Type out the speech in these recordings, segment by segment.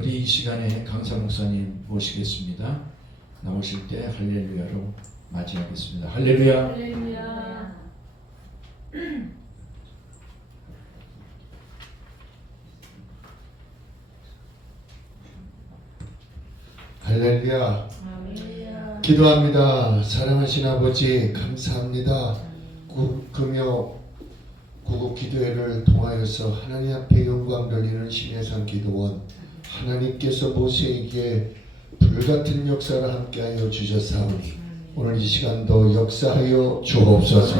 우리 이 시간에 강사 목사님 모시겠습니다. 나오실 때 할렐루야로 맞이하겠습니다. 할렐루야. 할렐루야. 할렐루야. 할렐루야. 기도합니다. 사랑하신 아버지 감사합니다. 금요 구국 기도회를 통하여서 하나님 앞에 영광 돌리는 신해산 기도원, 하나님께서 모세에게 불같은 역사를 함께하여 주셨사오니 오늘 이 시간도 역사하여 주옵소서.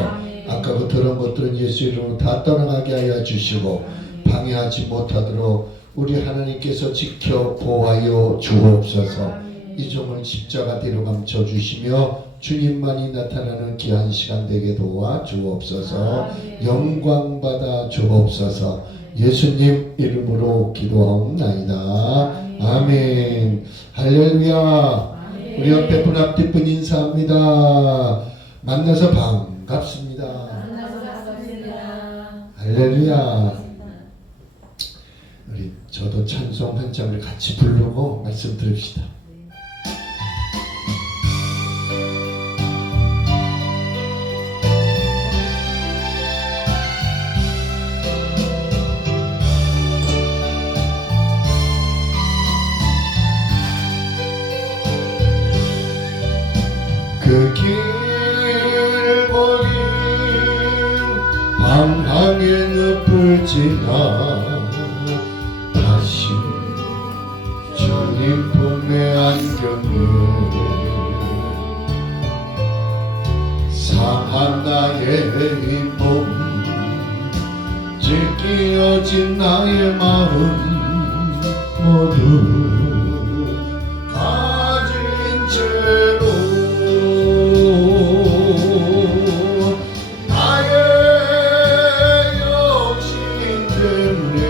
아까 들은 것들은 예수 이름으로 다 떠나가게 하여 주시고 방해하지 못하도록 우리 하나님께서 지켜 보호하여 주옵소서. 이 종을 십자가 뒤로 감춰 주시며 주님만이 나타나는 귀한 시간 되게 도와 주옵소서. 영광 받아 주옵소서. 예수님 이름으로 기도하옵나이다. 아멘. 할렐루야. 우리 옆에 분 앞 뒷분 인사합니다. 만나서 반갑습니다. 할렐루야. 우리 저도 찬송 한 장을 같이 부르고 말씀 들읍시다. 그 길거리 방황의 늪을 지나 다시 주님 품에 안겼네. 상한 나의 몸 찢기어진 나의 마음 모두 가진 채로 나의 욕심 때문에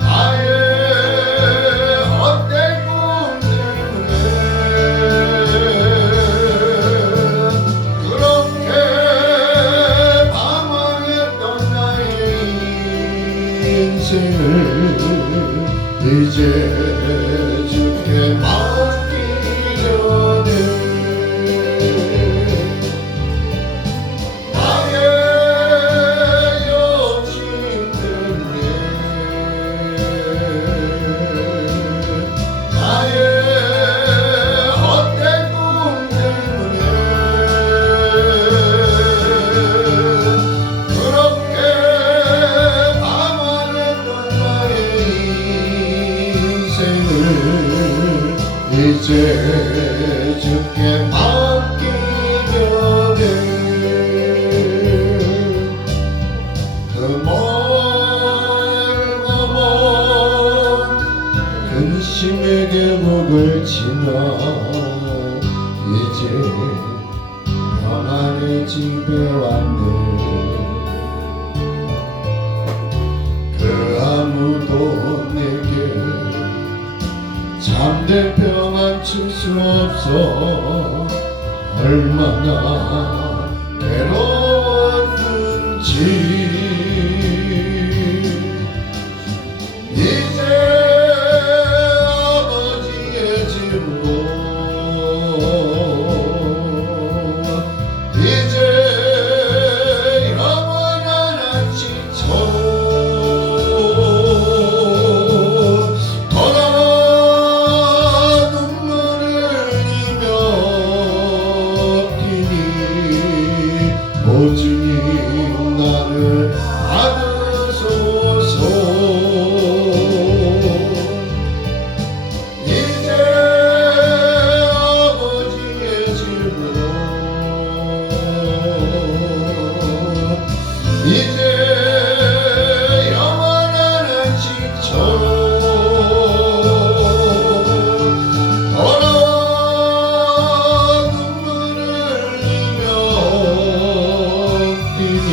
나의 헛된 꿈 때문에 그렇게 방황했던 나의 인생을 이제 주께 맡기려네. 나의 욕심 때문에 나의 헛된 꿈 때문에 그렇게 방황했던 나의 인생을 이제 주께 맡기려네. 그 멀고 먼 근심의 계곡을 지나 이제 평안의 집에 왔네. 그 아무도 내게 참된 평안 줄 수 없어. 얼마나 괴로웠는지 이제 아버지의 집으로 이제 영원한 안식처로 돌아와 눈물을 흘리며 뛰니 오 주님 나를 받으소서. 이제 아버지의 집으로 이제 영원한 안식처로 돌아와 눈물을 흘리며 뛰니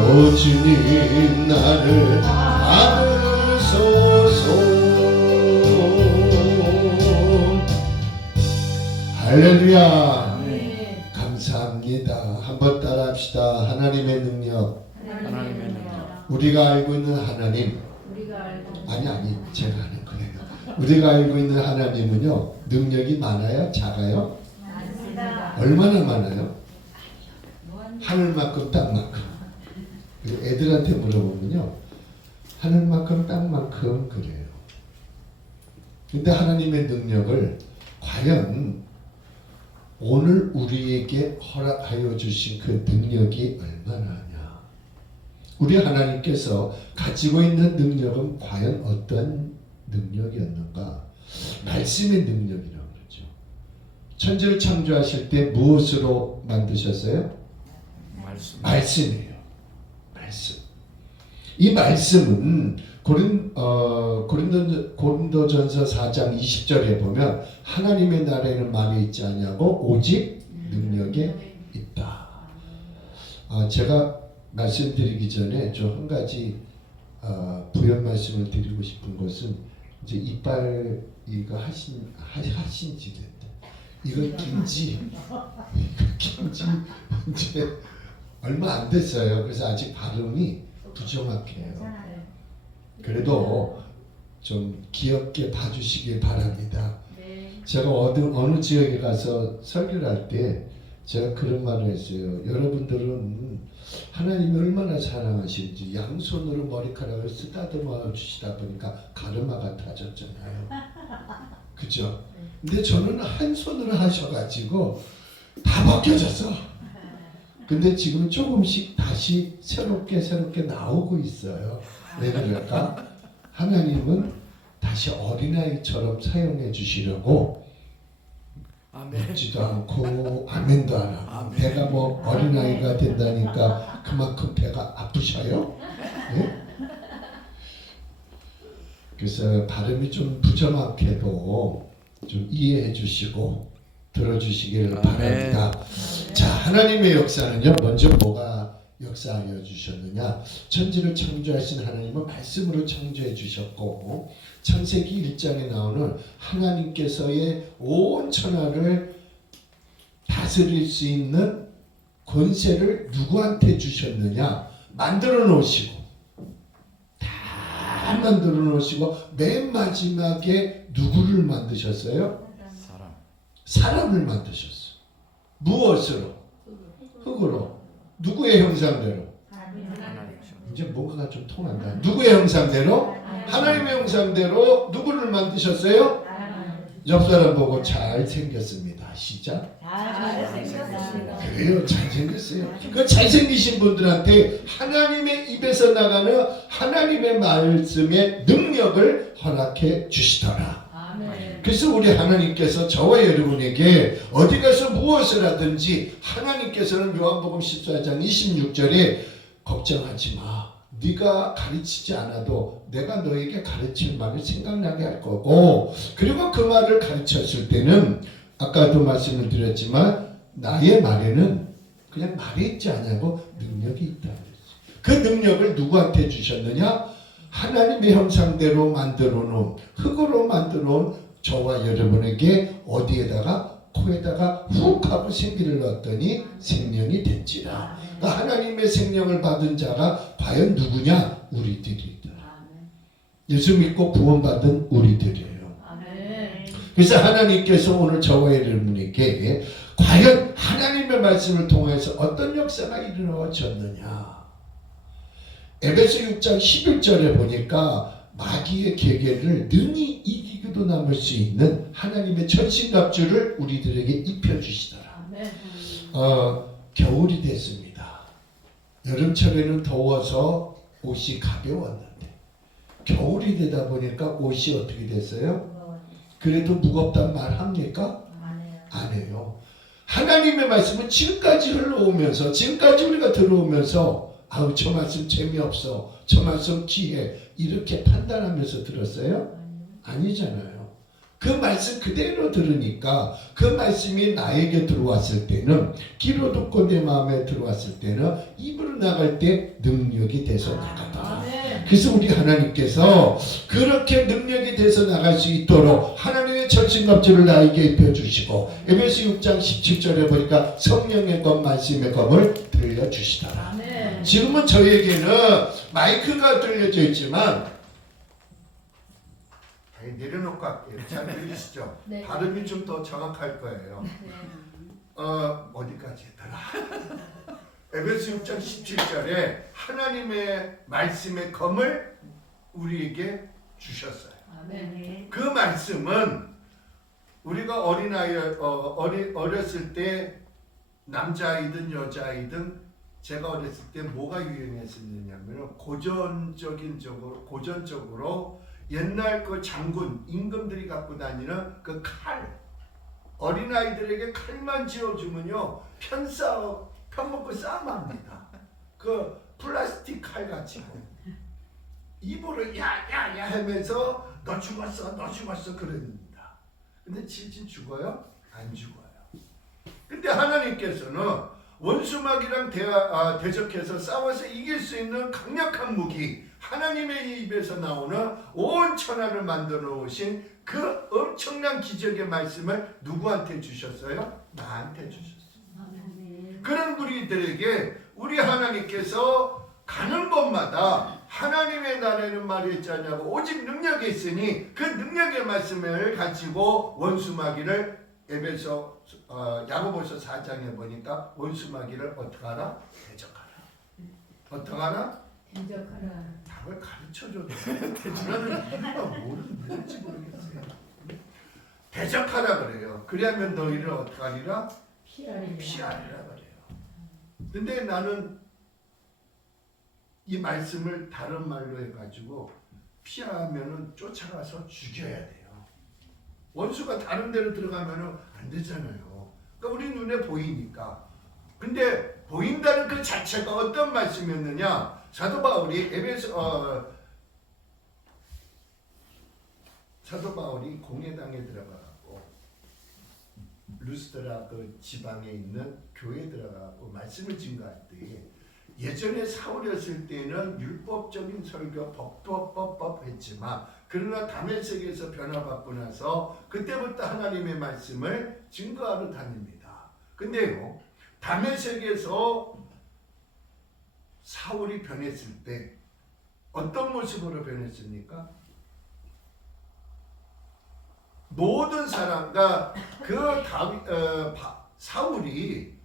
오 주님 나를 받으소서. 할렐루야. 감사합니다. 한번 따라합시다. 하나님의 능력 하나님의 능력 우리가 알고 있는 하나님, 우리가 알고 아니 제가 하는 거예요. 우리가 알고 있는 하나님은요, 능력이 많아요? 작아요? 많습니다. 얼마나 많아요? 하늘만큼 땅만큼. 애들한테 물어보면요, 하늘만큼 땅만큼 그래요. 근데 하나님의 능력을 과연 오늘 우리에게 허락하여 주신 그 능력이 얼마나 하냐. 우리 하나님께서 가지고 있는 능력은 과연 어떤 능력이었는가? 말씀의 능력이라고 그러죠. 천지를 창조하실 때 무엇으로 만드셨어요? 말씀이에요. 말씀. 이 말씀은 고린도전서 4장 20절에 보면 하나님의 나라에는 말이 있지 아니하고 오직 능력에 있다. 제가 말씀드리기 전에 저 한 가지 부연 말씀을 드리고 싶은 것은 이제 이빨 이거 하신지 됐다. 이거 긴지 이제 얼마 안 됐어요. 그래서 아직 발음이 부정확해요. 그래도 좀 귀엽게 봐주시길 바랍니다. 제가 어느 지역에 가서 설교를 할 때 제가 그런 말을 했어요. 여러분들은 하나님이 얼마나 사랑하시는지 양손으로 머리카락을 쓰다듬어 주시다 보니까 가르마 같아졌잖아요. 그죠? 근데 저는 한 손으로 하셔가지고 다 벗겨졌어. 근데 지금 조금씩 다시 새롭게 나오고 있어요. 왜 그럴까? 하나님은 다시 어린아이처럼 사용해 주시려고 묻지도 않고 아멘도 안 하고 배가 뭐 어린아이가 된다니까 그만큼 배가 아프셔요? 네? 그래서 발음이 좀 부정확해도 좀 이해해 주시고 들어주시기를 바랍니다. 자, 하나님의 역사는요, 먼저 뭐가 역사하여 주셨느냐? 천지를 창조하신 하나님은 말씀으로 창조해 주셨고, 창세기 1장에 나오는 하나님께서의 온 천하를 다스릴 수 있는 권세를 누구한테 주셨느냐? 만들어 놓으시고, 다 만들어 놓으시고, 맨 마지막에 누구를 만드셨어요? 사람을 만드셨어. 무엇으로? 흙으로. 누구의 형상대로? 이제 뭔가가 좀 통한다. 누구의 형상대로? 하나님의 형상대로 누구를 만드셨어요? 옆 사람 보고 잘생겼습니다. 시작. 잘생겼습니다. 그래요. 잘생겼어요. 그 잘생기신 분들한테 하나님의 입에서 나가는 하나님의 말씀의 능력을 허락해 주시더라. 그래서 우리 하나님께서 저와 여러분에게 어디 가서 무엇을 하든지 하나님께서는 요한복음 14장 26절에 걱정하지 마. 네가 가르치지 않아도 내가 너에게 가르칠 말을 생각나게 할 거고, 그리고 그 말을 가르쳤을 때는 아까도 말씀을 드렸지만 나의 말에는 그냥 말이 있지 않냐고 능력이 있다. 그 능력을 누구한테 주셨느냐? 하나님의 형상대로 만들어 놓은 흙으로 만들어 놓은 저와 여러분에게 어디에다가 코에다가 훅 하고 생기를 넣었더니 생명이 됐지라. 그러니까 하나님의 생명을 받은 자가 과연 누구냐? 우리들이다. 예수 믿고 구원받은 우리들이에요. 그래서 하나님께서 오늘 저와 여러분에게 과연 하나님의 말씀을 통해서 어떤 역사가 이루어졌느냐? 에베소 6장 11절에 보니까 마귀의 계계를 능히 이기고도 남을 수 있는 하나님의 천신갑주를 우리들에게 입혀주시더라. 겨울이 됐습니다. 여름철에는 더워서 옷이 가벼웠는데 겨울이 되다 보니까 옷이 어떻게 됐어요? 그래도 무겁단 말 합니까? 안 해요. 하나님의 말씀은 지금까지 흘러오면서, 지금까지 우리가 들어오면서 아우 저 말씀 재미없어, 저 말씀 귀해, 이렇게 판단하면서 들었어요? 아니잖아요. 그 말씀 그대로 들으니까 그 말씀이 나에게 들어왔을 때는, 귀로 듣고 내 마음에 들어왔을 때는 입으로 나갈 때 능력이 돼서 나가더라. 그래서 우리 하나님께서 그렇게 능력이 돼서 나갈 수 있도록 하나님의 천신갑주를 나에게 입혀주시고, 에베소 6장 17절에 보니까 성령의 검, 말씀의 검을 들려주시더라. 지금은 저에게는 마이크가 들려져 있지만 내려놓고 할게요. 잘 들리시죠? 네. 발음이 좀 더 정확할 거예요. 어디까지 했더라? 에베소 6장 17절에 하나님의 말씀의 검을 우리에게 주셨어요. 아멘. 그 말씀은 우리가 어렸을 때 남자아이든 여자아이든 제가 어렸을 때 뭐가 유행했었냐면 고전적으로 옛날 그 장군 임금들이 갖고 다니는 그 칼, 어린아이들에게 칼만 쥐어주면요 편먹고 싸움합니다. 그 플라스틱 칼 가지고 입으로 야야야 하면서 너 죽었어 그럽니다. 근데 진짜 죽어요? 안 죽어요. 근데 하나님께서는 원수막이랑 대적해서 싸워서 이길 수 있는 강력한 무기, 하나님의 입에서 나오는 온 천하를 만들어 놓으신 그 엄청난 기적의 말씀을 누구한테 주셨어요? 나한테 주셨어요. 그런 우리들에게 우리 하나님께서 가는 곳마다 하나님의 나라에는 말이 있지 않냐고 오직 능력이 있으니 그 능력의 말씀을 가지고 원수마귀를 야고보서 4장에 보니까 원수마귀를 어떻게 하라? 대적하라. 어떻게 하라? 대적하라. 답을 가르쳐줘도 대적하는 이유가 뭔지 모르겠어요. 대적하라 그래요. 그러면 너희를 어떻게 하리라? 피하리라 그래요. 근데 나는 이 말씀을 다른 말로 해가지고 피하면은 쫓아가서 죽여야 돼요. 원수가 다른 데로 들어가면은 안 되잖아요. 그러니까 우리 눈에 보이니까. 근데 보인다는 그 자체가 어떤 말씀이었느냐? 사도 바울이 공회당에 들어가고 루스드라 그 지방에 있는 교회에 들어가고 말씀을 증거할 때 예전에 사울이었을 때는 율법적인 설교 법법 했지만 그러나 다메섹에서 변화받고 나서 그때부터 하나님의 말씀을 증거하러 다닙니다. 근데요 다메섹에서 사울이 변했을 때 어떤 모습으로 변했습니까? 모든 사람과 사울이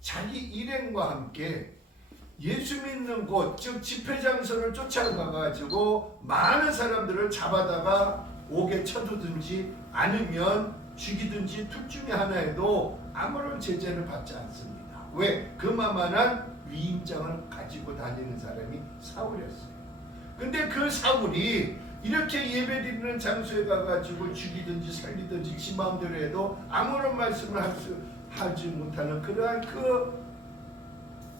자기 일행과 함께 예수 믿는 곳, 즉 집회장소를 쫓아가가지고 많은 사람들을 잡아다가 옥에 쳐두든지 아니면 죽이든지 둘 중에 하나에도 아무런 제재를 받지 않습니다. 왜? 그만한 위임장을 가지고 다니는 사람이 사울이었어요. 근데 그 사울이 이렇게 예배드리는 장소에 가가지고 죽이든지 살리든지 지 마음대로 해도 아무런 말씀을 하지 못하는 그러한 그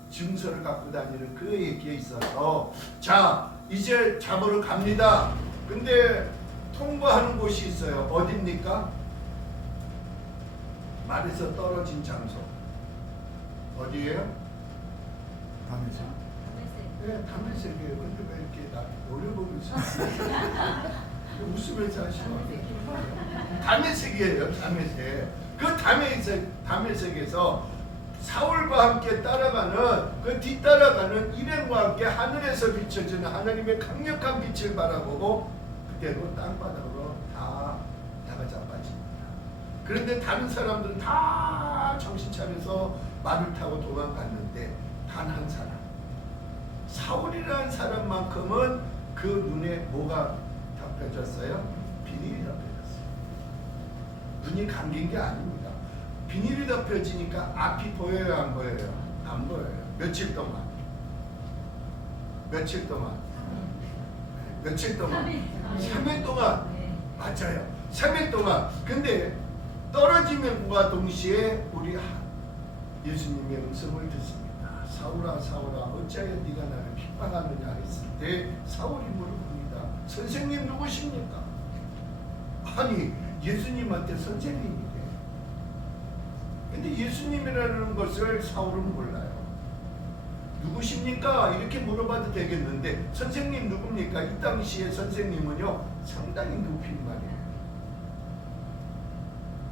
증서를 갖고 다니는 그에게 있어서 자 이제 잡으러 갑니다. 근데 통과하는 곳이 있어요. 어딥니까? 말에서 떨어진 장소 어디예요? 다메섹. 네, 다메섹이에요. 근데 왜 이렇게 나 노래 보면서 웃으면서 하시는 다메섹이에요. 다메섹. 그 다메섹에서 사울과 함께 따라가는 그 뒤따라가는 일행과 함께 하늘에서 비춰지는 하나님의 강력한 빛을 바라보고 그대로 땅바닥으로 다 나가자빠집니다. 그런데 다른 사람들은 다 정신 차려서 말을 타고 도망갔는데 단 한 사람 사울이라는 사람만큼은 그 눈에 뭐가 덮여졌어요? 비닐이 덮여졌어요. 눈이 감긴 게 아닙니다. 비닐이 덮여지니까 앞이 보여요, 안 보여요? 안 보여요. 며칠 동안 3일 동안 맞아요. 3일 동안. 근데 떨어지면과 동시에 우리 예수님의 음성을 듣습니다. 사울아 사울아 어찌하여 네가 나를 핍박하느냐 했을 때 사울이 물어봅니다. 선생님 누구십니까? 아니 예수님한테 선생님이래. 근데 예수님이라는 것을 사울은 몰라요. 누구십니까? 이렇게 물어봐도 되겠는데 선생님 누굽니까? 이 당시에 선생님은요 상당히 높인 말이에요.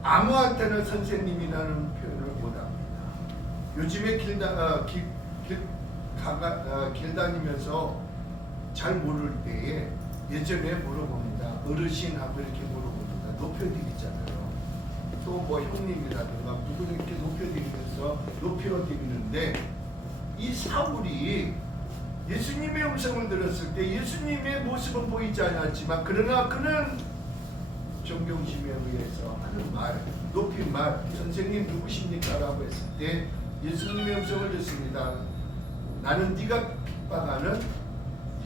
아무한테나 선생님이라는 표현을 못합니다. 요즘에 길 다니면서 잘 모를 때에 예전에 물어봅니다. 어르신하고 이렇게 물어봅니다. 높여드리잖아요. 또 뭐 형님이라든가 누구를 이렇게 높여드리면서 높여드리는데 이 사울이 예수님의 음성을 들었을 때 예수님의 모습은 보이지 않았지만 그러나 그는 존경심에 의해서 하는 말, 높인 말, 선생님 누구십니까? 라고 했을 때 예수님의 음성을 듣습니다. 나는 네가 핍박하는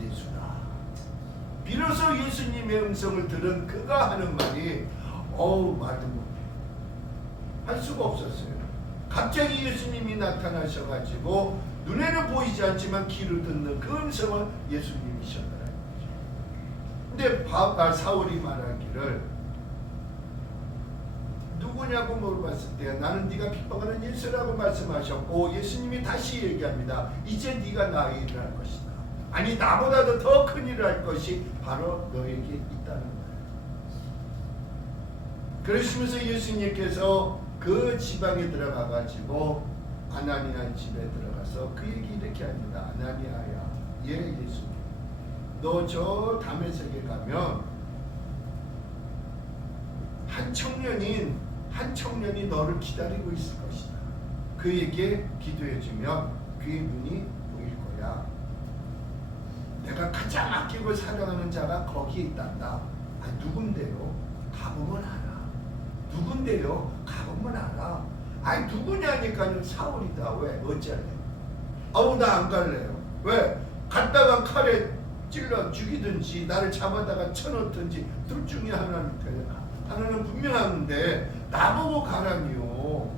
예수다. 비로소 예수님의 음성을 들은 그가 하는 말이 말도 못해. 할 수가 없었어요. 갑자기 예수님이 나타나셔가지고 눈에는 보이지 않지만 귀로 듣는 그 음성은 예수님이셨더라는 거죠. 근데 사울이 말하기를 누구냐고 물어봤을 때 나는 네가 핍박하는 예수라고 말씀하셨고 예수님이 다시 얘기합니다. 이제 네가 나의 일을 할 것이다. 아니 나보다도 더 큰 일을 할 것이 바로 너에게 있다는 거예요. 그러시면서 예수님께서 그 지방에 들어가가지고 아나니아 집에 들어가서 그 얘기 이렇게 합니다. 아나니아야, 예 예수님, 너 저 다메섹에 가면 한 청년이 너를 기다리고 있을 것이다. 그에게 기도해주면 그의 눈이 보일 거야. 내가 가장 아끼고 사랑하는 자가 거기에 있단다. 누군데요? 가보면 알아. 누군데요? 가보면 알아. 누구냐니까요? 사울이다. 왜? 어쩔래? 나 안 갈래요. 왜? 갔다가 칼에 찔러 죽이든지 나를 잡아다가 쳐놓든지 둘 중에 하나는 분명한데 나보고 가라니요.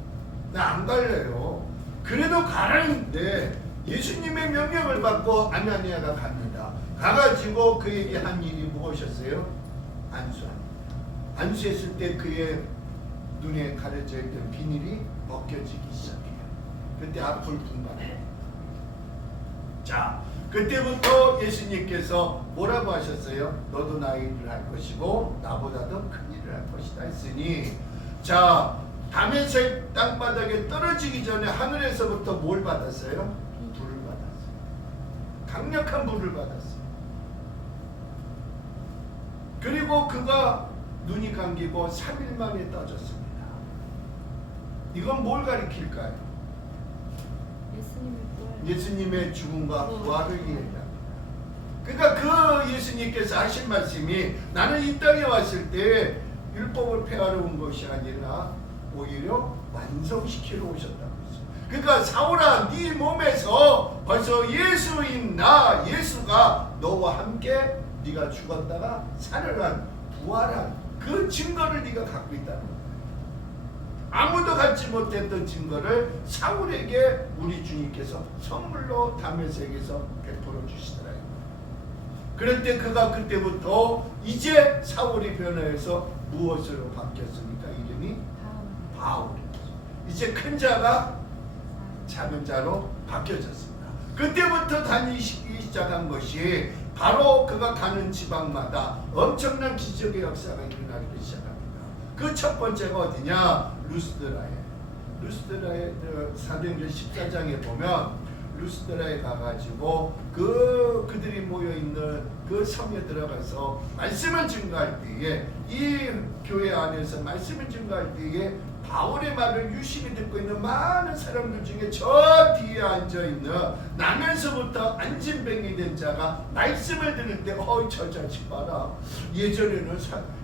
나 안 갈래요. 그래도 가라는데 예수님의 명령을 받고 아나니아가 갑니다. 가가지고 그에게 한 일이 무엇이었어요? 안수합니다. 안수했을 때 그의 눈에 가려져 있던 비닐이 벗겨지기 시작해요. 그때 앞을 분간해요. 자, 그때부터 예수님께서 뭐라고 하셨어요? 너도 나의 일을 할 것이고 나보다도 큰 일을 할 것이다 했으니, 자, 다메섹 땅바닥에 떨어지기 전에 하늘에서부터 뭘 받았어요? 불을 받았어요. 강력한 불을 받았어요. 그리고 그가 눈이 감기고 3일 만에 떠졌습니다. 이건 뭘 가리킬까요? 예수님의 죽음과 부활을 얘기합니다. 그러니까 그 예수님께서 하신 말씀이 나는 이 땅에 왔을 때 율법을 폐하러 온 것이 아니라 오히려 완성시키러 오셨다고 했어요. 그러니까 사울아, 네 몸에서 벌써 예수인 나 예수가 너와 함께 네가 죽었다가 살아난 부활한 그 증거를 네가 갖고 있다는 거예요. 아무도 갖지 못했던 증거를 사울에게 우리 주님께서 선물로 다메섹에서 베풀어 주시더라. 그럴 때 그가 그때부터 이제 사울이 변화해서 무엇으로 바뀌었습니까? 이름이 바울이었어요. 이제 큰 자가 작은 자로 바뀌어졌습니다. 그때부터 다니기 시작한 것이 바로 그가 가는 지방마다 엄청난 기적의 역사가 일어나기 시작합니다. 그 첫 번째가 어디냐? 루스드라에 사도행전 14장에 보면 루스드라에 가가지고 그들이 모여 있는 그 성에 들어가서 말씀을 증거할 때에 이 교회 안에서 말씀을 증거할 때에 바울의 말을 유심히 듣고 있는 많은 사람들 중에 저 뒤에 앉아 있는 나면서부터 안진뱅이 된 자가 말씀을 들을 때 저 자식 봐라. 예전에는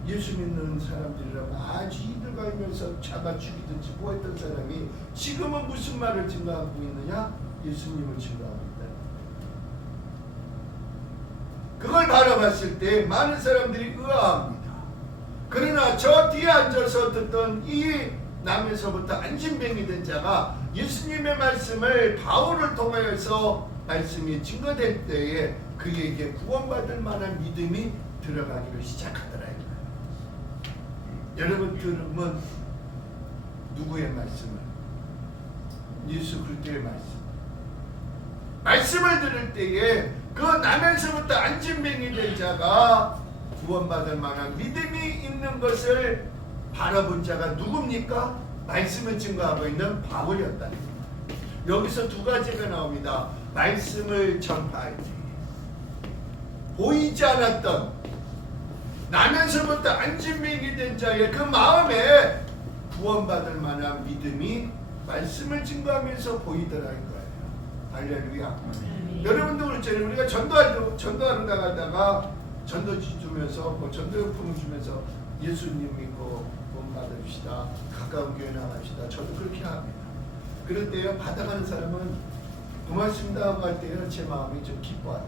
예수 믿는 사람들이라고 아주 이들가이면서 잡아 죽이든지 뭐 했던 사람이 지금은 무슨 말을 증거하고 있느냐? 예수님을 증거하고 있다. 그걸 바라봤을 때 많은 사람들이 의아합니다. 그러나 저 뒤에 앉아서 듣던 이 남에서부터 안진뱅이 된 자가 예수님의 말씀을 바울을 통하여서 말씀이 증거될 때에 그에게 구원받을 만한 믿음이 들어가기를 시작하더라. 여러분 들으면 누구의 말씀을? 예수 그리스도의 말씀을 들을 때에 그 남에서부터 안진뱅이 된 자가 구원받을 만한 믿음이 있는 것을 바라본 자가 누굽니까? 말씀을 증거하고 있는 바울이었다는 겁니다. 여기서 두 가지가 나옵니다. 말씀을 전파할 때 보이지 않았던 나면서부터 안진뱅이 된 자의 그 마음에 구원받을 만한 믿음이 말씀을 증거하면서 보이더라는 거예요. 할렐루야. 여러분도 그렇잖아요. 우리가 전도하러 나가다가 전도지 주면서 뭐 전도용품을 주면서 예수님 믿고 구원 받읍시다. 가까운 교회 나갑시다. 저도 그렇게 합니다. 그럴 때요 받아가는 사람은 고맙습니다 하고 할 때요 제 마음이 좀 기뻐요.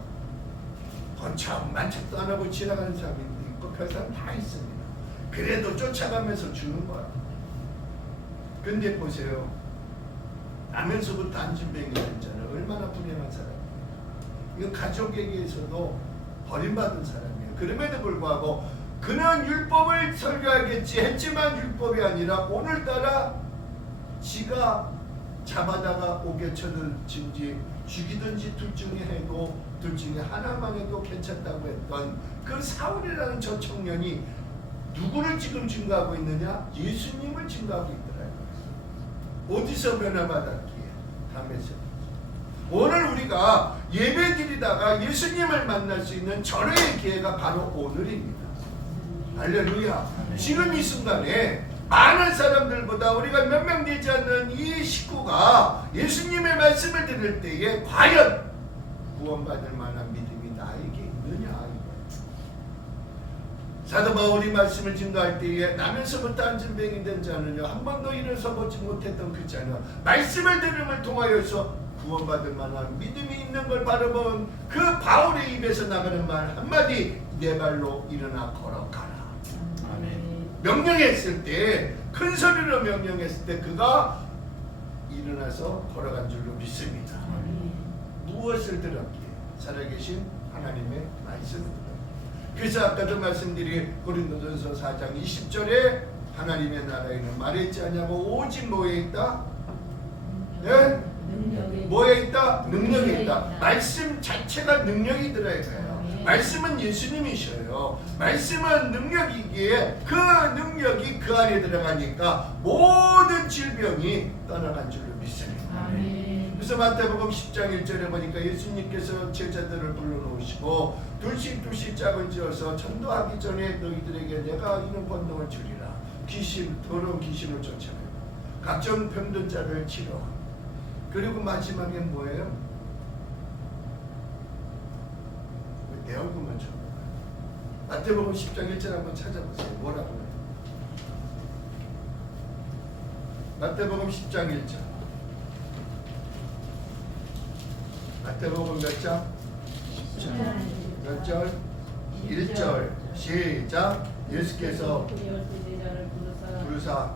번쩍 만척도 안 하고 지나가는 사람이 있고 별 사람 다 있습니다. 그래도 쫓아가면서 주는 거야. 근데 보세요. 나면서부터 안진뱅이 된 자는 얼마나 불행한 사람이에요. 이거 가족에게서도 버림받은 사람이에요. 그럼에도 불구하고 그는 율법을 설교하겠지 했지만 율법이 아니라 오늘따라 지가 잡아다가 오개쳐든지 죽이든지 둘 중에 해도 둘 중에 하나만 해도 괜찮다고 했던 그 사울이라는 저 청년이 누구를 지금 증거하고 있느냐? 예수님을 증거하고 있더라고요. 어디서 변화받았기에? 담에서. 오늘 우리가 예배 드리다가 예수님을 만날 수 있는 절호의 기회가 바로 오늘입니다. 할렐루야. 지금 이 순간에 많은 사람들보다 우리가 몇 명 되지 않는 이 식구가 예수님의 말씀을 들을 때에 과연 구원받을 만한 믿음이 나에게 있느냐 이거예요. 사도 바울이 말씀을 증거할 때에 나면서부터 안진뱅이 된 자는요 한 번도 일어서보지 못했던 그 자는 말씀을 들음을 통하여서 구원받을 만한 믿음이 있는 걸 바라본 그 바울의 입에서 나가는 말 한마디 내 발로 일어나 걸어가라. 명령했을 때 큰 소리로 명령했을 때 그가 일어나서 걸어간 줄로 믿습니다. 무엇을 들었기에? 살아계신 하나님의 말씀을 들었기에. 그래서 아까도 말씀드린 고린도전서 4장 20절에 하나님의 나라에는 말했지 않냐고 오직 뭐에 있다? 네? 뭐에 있다? 능력에 있다. 말씀 자체가 능력이 들어있어요. 말씀은 예수님이셔요. 말씀은 능력이기에 그 능력이 그 안에 들어가니까 모든 질병이 떠나간 줄로 믿습니다. 그래서 마태복음 10장 1절에 보니까 예수님께서 제자들을 불러놓으시고 둘씩 짝을 지어서 전도하기 전에 너희들에게 내가 이런 권능을 주리라. 더러운 귀신을 쫓아내고 각종 병든 자를 치료하고 그리고 마지막엔 뭐예요? 내 얼굴만 쳐요. 마태복음 10장 1절 한번 찾아보세요. 뭐라고 해요? 마태복음 10장 1절. 마태복음 몇 장? 몇 절? 1절. 시작. 예수께서 부르사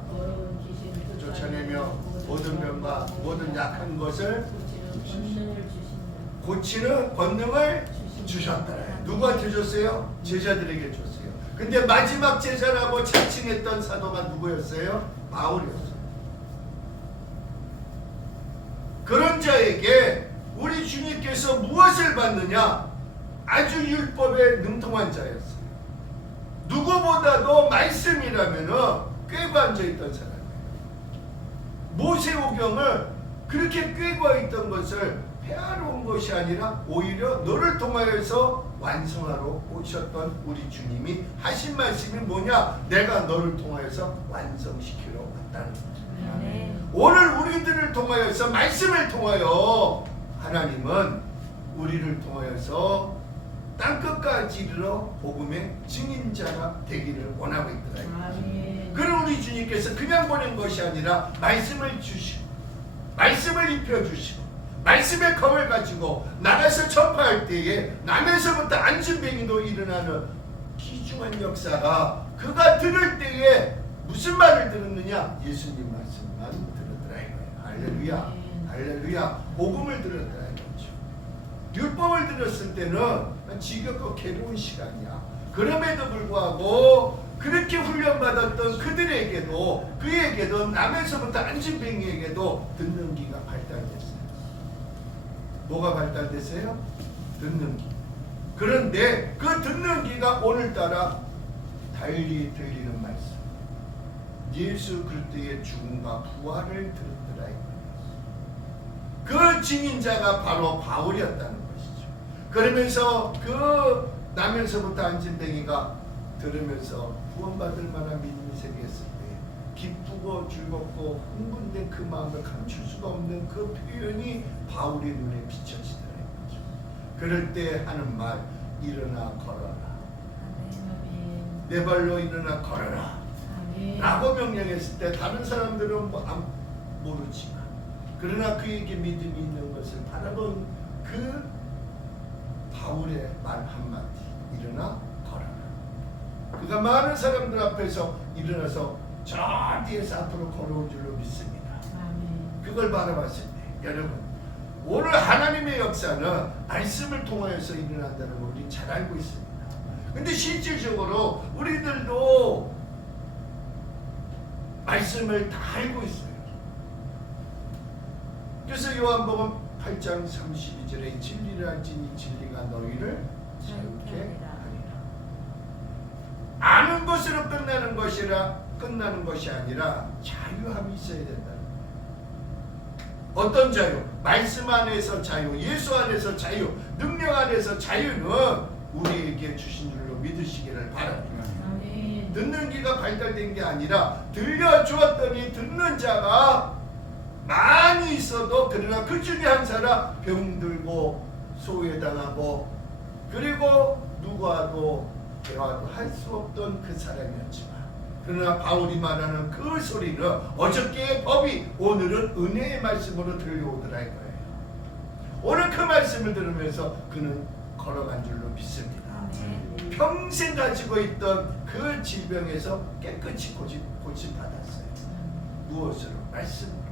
쫓아내며 모든 병과 모든 약한 것을 고치는 권능을 주셨더라. 누구한테 줬어요? 제자들에게 줬어요. 근데 마지막 제자라고 자칭했던 사도가 누구였어요? 바울이었어요. 그런 자에게 우리 주님께서 무엇을 받느냐? 아주 율법에 능통한 자였어요. 누구보다도 말씀이라면 꿰고 앉아있던 사람이에요. 모세오경을 그렇게 꿰고 있던 것을 폐하러 온 것이 아니라 오히려 너를 통하여서 완성하러 오셨던 우리 주님이 하신 말씀이 뭐냐? 내가 너를 통하여서 완성시키러 왔다는 거죠. 오늘 우리들을 통하여서 말씀을 통하여 하나님은 우리를 통하여서 땅끝까지 이르러 복음의 증인자가 되기를 원하고 있더라고요. 그럼 우리 주님께서 그냥 보낸 것이 아니라 말씀을 주시고 말씀을 입혀주시고 말씀의 검을 가지고 나가서 전파할 때에 남에서부터 안진뱅이도 일어나는 귀중한 역사가 그가 들을 때에 무슨 말을 들었느냐? 예수님 말씀만 들었더라 이거예요. 할렐루야. 할렐루야. 복음을 들었더라 이거죠. 율법을 들었을 때는 지겹고 괴로운 시간이야. 그럼에도 불구하고 그렇게 훈련받았던 그에게도 남에서부터 안진뱅이에게도 듣는 귀가 발달됐어요. 뭐가 발달됐어요? 듣는 귀. 그런데 그 듣는 귀가 오늘따라 달리 들리는 말씀. 예수 그리스도의 죽음과 부활을 들었더라. 그 증인자가 바로 바울이었다는 것이죠. 그러면서 그 나면서부터 안진뱅이가 들으면서 구원받을 만한 믿음이 생겼을 때 기쁘고 즐겁고 흥분된 그 마음을 감출 수가 없는 그 표현이 바울의 눈에 비춰지더라는 거죠. 그럴 때 하는 말, 일어나 걸어라. 내 발로 일어나 걸어라 라고 명령했을 때 다른 사람들은 모르지만 그러나 그에게 믿음이 있는 것을 바라본 그 바울의 말 한마디, 일어나 걸어라. 그가 많은 사람들 앞에서 일어나서 저 뒤에서 앞으로 걸어온 줄로 믿습니다. 그걸 바라봤을 때 여러분, 오늘 하나님의 역사는 말씀을 통하여서 일어난다는 걸 우리 잘 알고 있습니다. 근데 실질적으로 우리들도 말씀을 다 알고 있어요. 그래서 요한복음 8장 32절에 진리를 알지니 진리가 너희를 자유케 하리라. 아는 것으로 끝나는 것이 아니라 자유함이 있어야 된다는 거예요. 어떤 자유? 말씀 안에서 자유, 예수 안에서 자유, 능력 안에서 자유는 우리에게 주신 줄로 믿으시기를 바랍니다. 듣는 귀가 발달된 게 아니라 들려주었더니 듣는 자가 많이 있어도 그러나 그 중에 한 사람 병들고 소외당하고 그리고 누구와도 대화도 할 수 없던 그 사람이었지만 그러나 바울이 말하는 그 소리는 어저께의 법이 오늘은 은혜의 말씀으로 들려오더라 이거예요. 오늘 그 말씀을 들으면서 그는 걸어간 줄로 믿습니다. 평생 가지고 있던 그 질병에서 깨끗이 고침받았어요. 무엇으로? 말씀으로.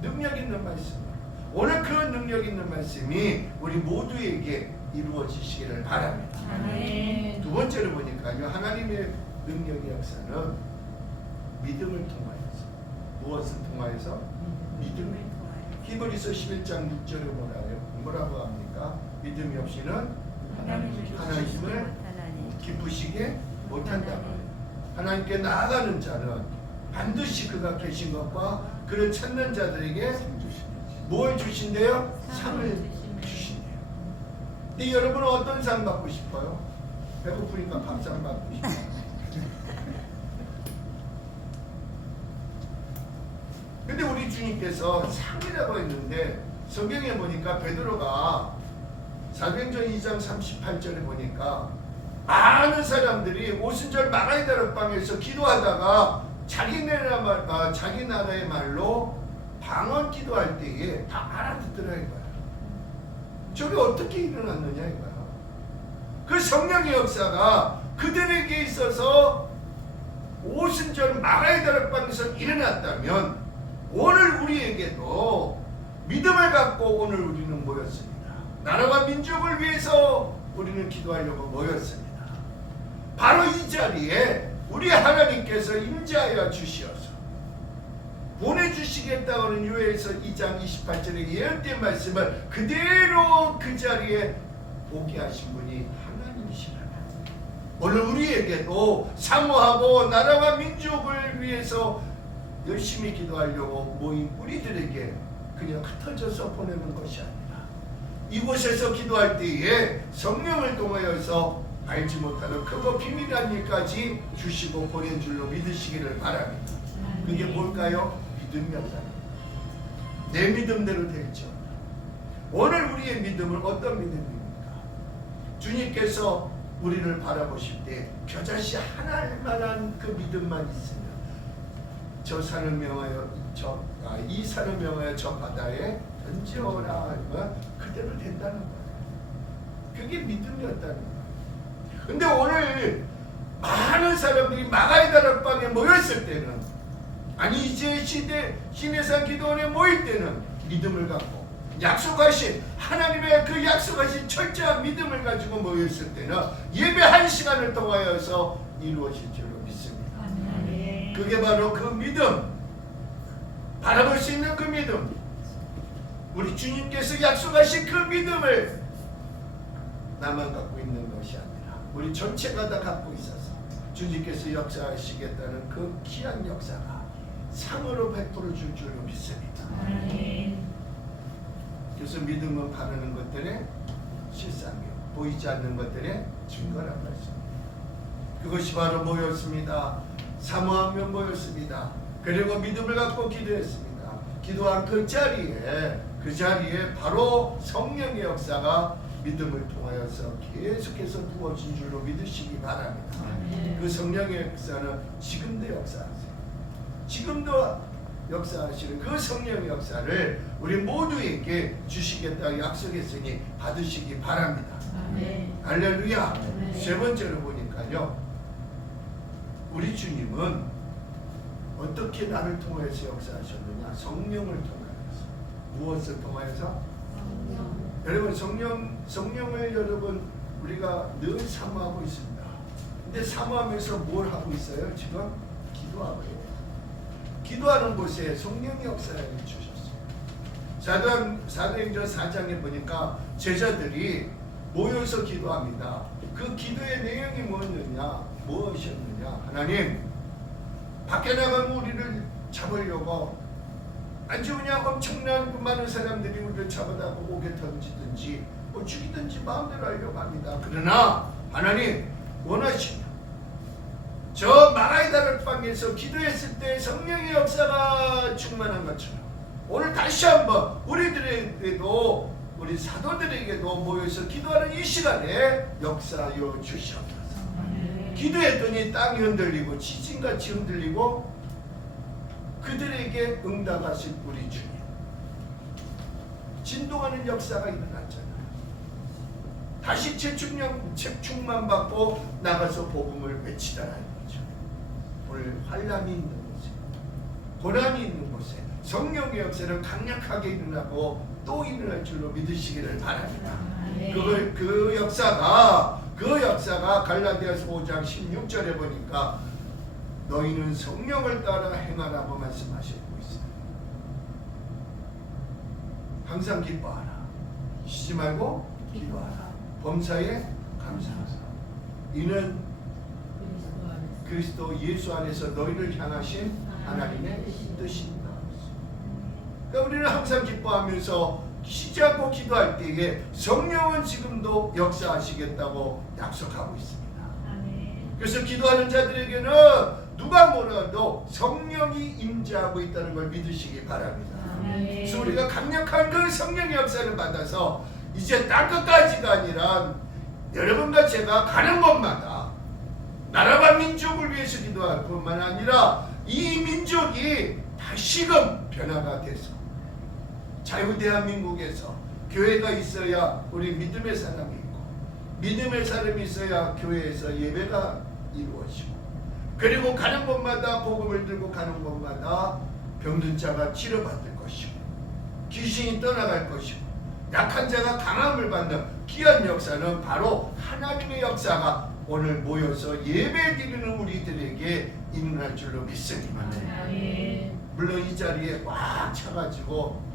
능력 있는 말씀으로. 오늘 그 능력 있는 말씀이 우리 모두에게 이루어지시기를 바랍니다. 두 번째로 보니까요, 하나님의 능력의 역사는 믿음을 통하여서. 무엇을 통하여서? 믿음을 통하여서. 히브리서 11장 6절에 뭐라고 합니까? 믿음이 없이는 하나님을 기쁘시게 못한다. 하나님께 나아가는 자는 반드시 그가 계신 것과 그를 찾는 자들에게 뭘 주신대요? 상을 주신대요. 근데 여러분은 어떤 상 받고 싶어요? 배고프니까 밥상 받고 싶어요. 근데 우리 주님께서 상이라고 했는데 성경에 보니까 베드로가 사도행전 2장 38절에 보니까 많은 사람들이 오순절 마가의 다락방에서 기도하다가 자기 나라의 말로 방언 기도할 때에 다 알아듣더라 이거야. 저게 어떻게 일어났느냐 이거야. 그 성령의 역사가 그들에게 있어서 오순절 마가의 다락방에서 일어났다면 오늘 우리에게도 믿음을 갖고 오늘 우리는 모였습니다. 나라와 민족을 위해서 우리는 기도하려고 모였습니다. 바로 이 자리에 우리 하나님께서 임재하여 주시어서 보내주시겠다고는 요엘서 2장 28절의 예언된 말씀을 그대로 그 자리에 오게 하신 분이 하나님이시라. 오늘 우리에게도 사모하고 나라와 민족을 위해서 열심히 기도하려고 모인 우리들에게 그냥 흩어져서 보내는 것이 아니라 이곳에서 기도할 때에 성령을 통하여서 알지 못하는 크고 비밀한 일까지 주시고 보낸 줄로 믿으시기를 바랍니다. 그게 뭘까요? 믿음이었다. 내 믿음대로 될지어다. 오늘 우리의 믿음은 어떤 믿음입니까? 주님께서 우리를 바라보실 때 겨자씨 하나일 만한 그 믿음만 있으면 저 산을 명하여 이 산을 명하여 저 바다에 던져라 그대로 된다는 거예요. 그게 믿음이었다는 거예요. 근데 오늘 많은 사람들이 마가의 다락방에 모였을 때는 아니 이제 시내산 기도원에 모일 때는 믿음을 갖고 약속하신 하나님의 그 약속하신 철저한 믿음을 가지고 모였을 때는 예배 한 시간을 통하여서 이루어질 줄로 믿습니다. 그게 바로 그 믿음, 바라볼 수 있는 그 믿음, 우리 주님께서 약속하신 그 믿음을 나만 갖고 있는 것이 아니라 우리 전체가 다 갖고 있어서 주님께서 역사하시겠다는 그 귀한 역사가 상으로 베풀어 줄 줄로 믿습니다. 그래서 믿음은 바라는 것들의 실상이요 보이지 않는 것들의 증거라고 했습니다. 그것이 바로 뭐였습니다? 사모하며 모였습니다. 그리고 믿음을 갖고 기도했습니다. 기도한 그 자리에 바로 성령의 역사가 믿음을 통하여서 계속해서 부어진 줄로 믿으시기 바랍니다. 그 성령의 역사는 지금도 역사하세요. 지금도 역사하시는 그 성령의 역사를 우리 모두에게 주시겠다고 약속했으니 받으시기 바랍니다. 할렐루야. 세 번째로 보니까요, 우리 주님은 어떻게 나를 통해서 역사하셨느냐? 성령을 통하여서. 무엇을 통하여서? 여러분, 성령을 여러분 우리가 늘 사모하고 있습니다. 근데 사모하면서 뭘 하고 있어요? 지금 기도하고 있어요. 기도하는 곳에 성령의 역사를 주셨어요. 사도행전 4장에 보니까 제자들이 모여서 기도합니다. 그 기도의 내용이 무엇이었느냐? 하나님, 밖에 나가면 우리를 잡으려고 아주 그냥 엄청난 그 많은 사람들이 우리를 잡아다가 옥에 던지든지 뭐 죽이든지 마음대로 하려고 합니다. 그러나 하나님 원하시면 저 마가이다를 방에서 기도했을 때 성령의 역사가 충만한 것처럼 오늘 다시 한번 우리들에게도 우리 사도들에게도 모여서 기도하는 이 시간에 역사하여 주시옵소서. 기도했더니 땅이 흔들리고 지진같이 흔들리고 그들에게 응답하실 우리 주님. 진동하는 역사가 일어났잖아요. 다시 재충만 받고 나가서 복음을 외치다라는 거죠. 오늘 환란이 있는 곳에, 고난이 있는 곳에 성령의 역사는 강력하게 일어나고 또 일어날 줄로 믿으시기를 바랍니다. 그 역사가 갈라디아서 5장 16절에 보니까 너희는 성령을 따라 행하라고 말씀하시고 있어요. 항상 기뻐하라. 쉬지 말고 기도하라. 범사에 감사하라. 이는 그리스도 예수 안에서 너희를 향하신 하나님의 뜻입니다. 그러니까 우리는 항상 기뻐하면서 쉬지 않고 기도할 때에 성령은 지금도 역사하시겠다고 약속하고 있습니다. 그래서 기도하는 자들에게는 누가 뭐라도 성령이 임재하고 있다는 걸 믿으시기 바랍니다. 그래서 우리가 강력한 그 성령의 역사를 받아서 이제 땅끝까지가 아니라 여러분과 제가 가는 곳마다 나라와 민족을 위해서 기도할 뿐만 아니라 이 민족이 다시금 변화가 돼서 자유대한민국에서 교회가 있어야 우리 믿음의 사람이 있고 믿음의 사람이 있어야 교회에서 예배가 이루어지고 그리고 가는 곳마다 복음을 들고 가는 곳마다 병든 자가 치료받을 것이고 귀신이 떠나갈 것이고 약한 자가 강함을 받는 귀한 역사는 바로 하나님의 역사가 오늘 모여서 예배 드리는 우리들에게 일어날 줄로 믿습니다. 물론 이 자리에 꽉 차가지고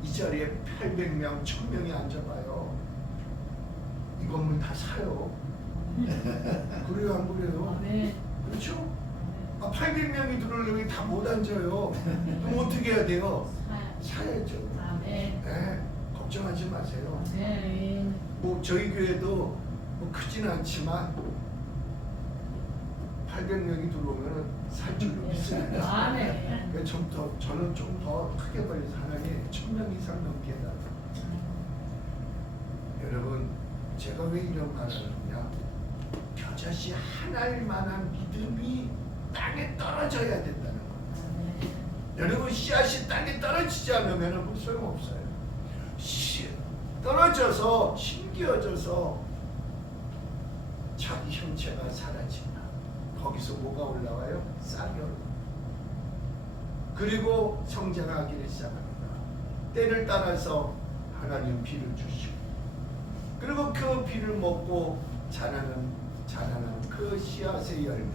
이 자리에 800명, 1000명이 앉아봐요. 이 건물 다 사요. 그래요, 안 그래요? 그렇죠? 800명이 들어오려면 다 못 앉아요. 그럼 어떻게 해야 돼요? 사야죠. 네, 걱정하지 마세요. 뭐 저희 교회도 뭐 크진 않지만 800명이 들어오면 살 줄로 믿습니다. 저는 좀 더 크게 벌려서 하나님 1000명 이상 넘게 해달라. 여러분, 제가 왜 이런 말을 하느냐? 겨자씨 하나일 만한 믿음이 땅에 떨어져야 된다는 겁니다. 여러분, 씨앗이 땅에 떨어지지 않으면 소용없어요. 떨어져서 힘겨져서 자기 형체가 사라진다. 거기서 뭐가 올라와요? 싹이 올라와요. 그리고 성장하기를 시작합니다. 때를 따라서 하나님 비를 주시고 그리고 그 비를 먹고 자라는 그 씨앗의 열매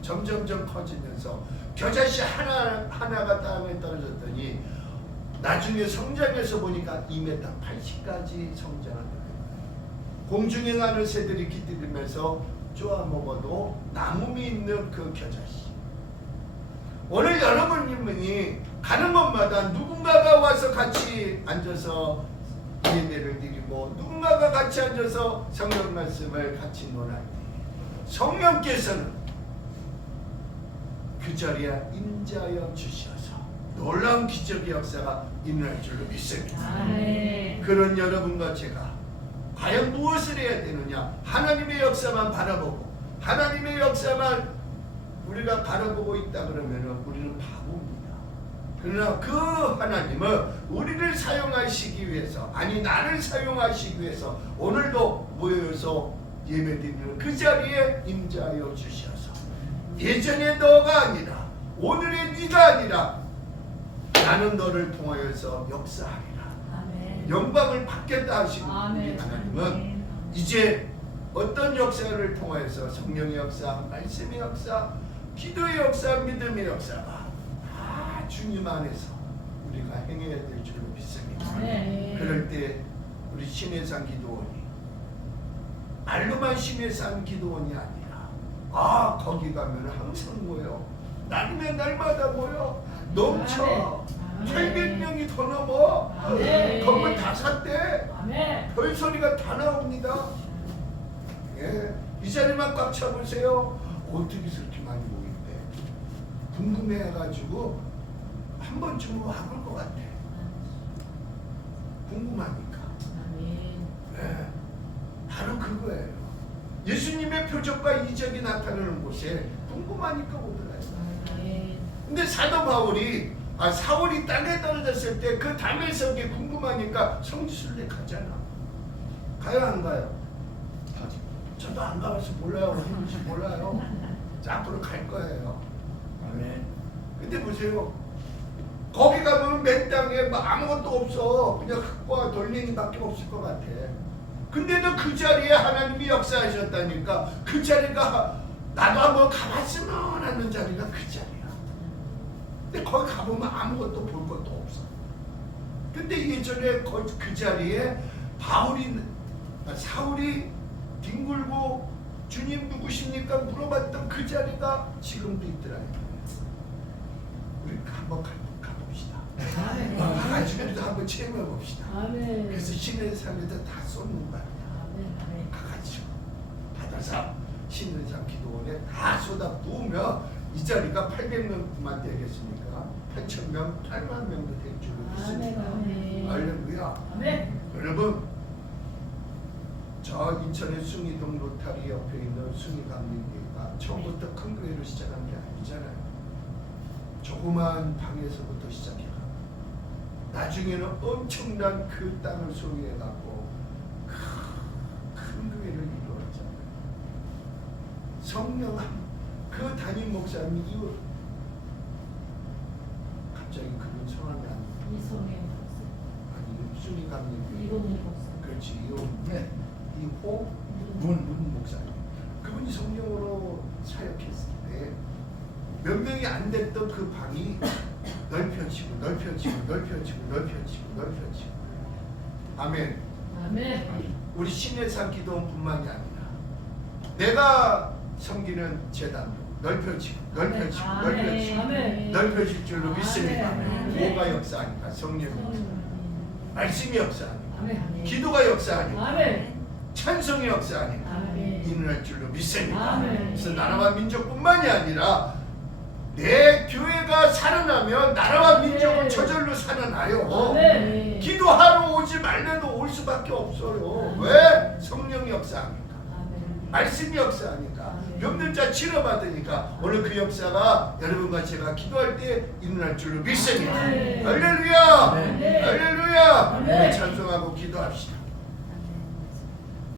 점점점 커지면서 겨자씨 하나가 땅에 떨어졌더니 나중에 성장해서 보니까 2m 80까지 성장을 해요. 공중에 나는 새들이 깃들이면서 쪼아 먹어도 나무미 있는 그 겨자씨. 오늘 여러분이 가는 곳마다 누군가가 와서 같이 앉아서 예배를 드리고 누군가가 같이 앉아서 성경 말씀을 같이 논할 때 성령께서는 그 자리에 임재하여 주시어서 놀라운 기적의 역사가 일어날 줄로 믿습니다. 아멘. 그런 여러분과 제가 과연 무엇을 해야 되느냐? 하나님의 역사만 바라보고 하나님의 역사만 우리가 바라보고 있다 그러면 우리는 바보입니다. 그러나 그 하나님은 우리를 사용하시기 위해서, 아니 나를 사용하시기 위해서 오늘도 모여서 예배드리는 그 자리에 임재하여 주셔서 예전의 너가 아니라 오늘의 네가 아니라 나는 너를 통하여서 역사하리라. 아멘. 영광을 받겠다 하신 우리 아멘. 하나님은 아멘. 이제 어떤 역사를 통하여서 성령의 역사, 말씀의 역사, 기도의 역사, 믿음의 역사가 다 주님 안에서 우리가 행해야 될 줄로 믿습니다. 아멘. 그럴 때 우리 신의 산 기도원이 말로만 신의 산 기도원이 아니라 거기 가면 항상 모여 날이면 날마다 모여 넘쳐 아멘. 800명이 더 넘어 아멘. 건물 다 샀대. 아멘. 별소리가 다 나옵니다. 예, 이 자리만 꽉 차보세요. 어떻게 그렇게 많이 모인대? 궁금해가지고 한 번쯤은 와볼 것 같아. 궁금하니까. 아멘. 예, 바로 그거예요. 예수님의 표적과 이적이 나타나는 곳에 궁금하니까 오더라고요. 아멘. 근데 사도 바울이 사울이 땅에 떨어졌을 때 그 담에석이 궁금하니까 성지순례 가잖아. 가요 안 가요? 가지. 저도 안 가봐서 몰라요. 어딘지 몰라요. 앞으로 갈 거예요. 아멘. 근데 보세요. 거기 가면 맨 땅에 뭐 아무것도 없어. 그냥 흙과 돌멩이밖에 없을 것 같아. 근데도 그 자리에 하나님이 역사하셨다니까 그 자리가 나도 한번 가봤으면 하는 자리가 그 자리야. 근데 거기 가보면 아무것도 볼 것도 없어. 근데 예전에 그 자리에 사울이 뒹굴고 주님 누구십니까 물어봤던 그 자리가 지금도 있더라고요. 우리 한번 가봅시다. 아멘. 가가지고 한번 체험해 봅시다. 아멘. 그래서 신의 산에다 다 쏟는 거야. 아멘. 아멘. 가가지고 받아서 신의 산 기도원에 다 쏟아 부으면 이 자리가 800명만 되겠습니까? 8,000명, 8만 명도 될 줄로 믿습니다. 아멘. 할렐루야. 아멘. 여러분, 저 인천의 숭이동 로타리 옆에 있는 숭이감리교회가 처음부터 큰 교회로 시작한 게 아니잖아요. 조그만 방에서부터 시작해가 나중에는 엄청난 그 땅을 소유해갖고 큰 교회를 이루었잖아요. 성령 그 담임 목사님이 갑자기 그분 성함이 안 이성의 목사. 아니 숭이감리교회 이동희 목사. 그렇지 네. 문 목사님 그분이 성령으로 사역했을 때 몇 명이 안 됐던 그 방이 넓혀지고 아멘. 아멘. 우리 신의 산 기도원뿐만이 아니라 내가 섬기는 재단도 넓혀지고 아멘. 넓혀질 줄로 아멘. 믿습니다. 아멘. 뭐가 역사하니까 성령이 말씀이 역사하니까 아멘. 기도가 역사하니까 아멘. 찬송의 역사하니까 아멘. 일어날 줄로 믿습니다. 아멘. 그래서 나라와 민족뿐만이 아니라 내 교회가 살아나면 나라와 아멘. 민족은 저절로 살아나요. 아멘. 기도하러 오지 말래도 올 수밖에 없어요. 아멘. 왜? 성령이 역사하니까. 아멘. 말씀이 역사하니까. 아멘. 명령자 치료받으니까 오늘 그 역사가 여러분과 제가 기도할 때 일어날 줄로 믿습니다. 아멘. 할렐루야. 아멘. 할렐루야. 아멘. 찬송하고 기도합시다.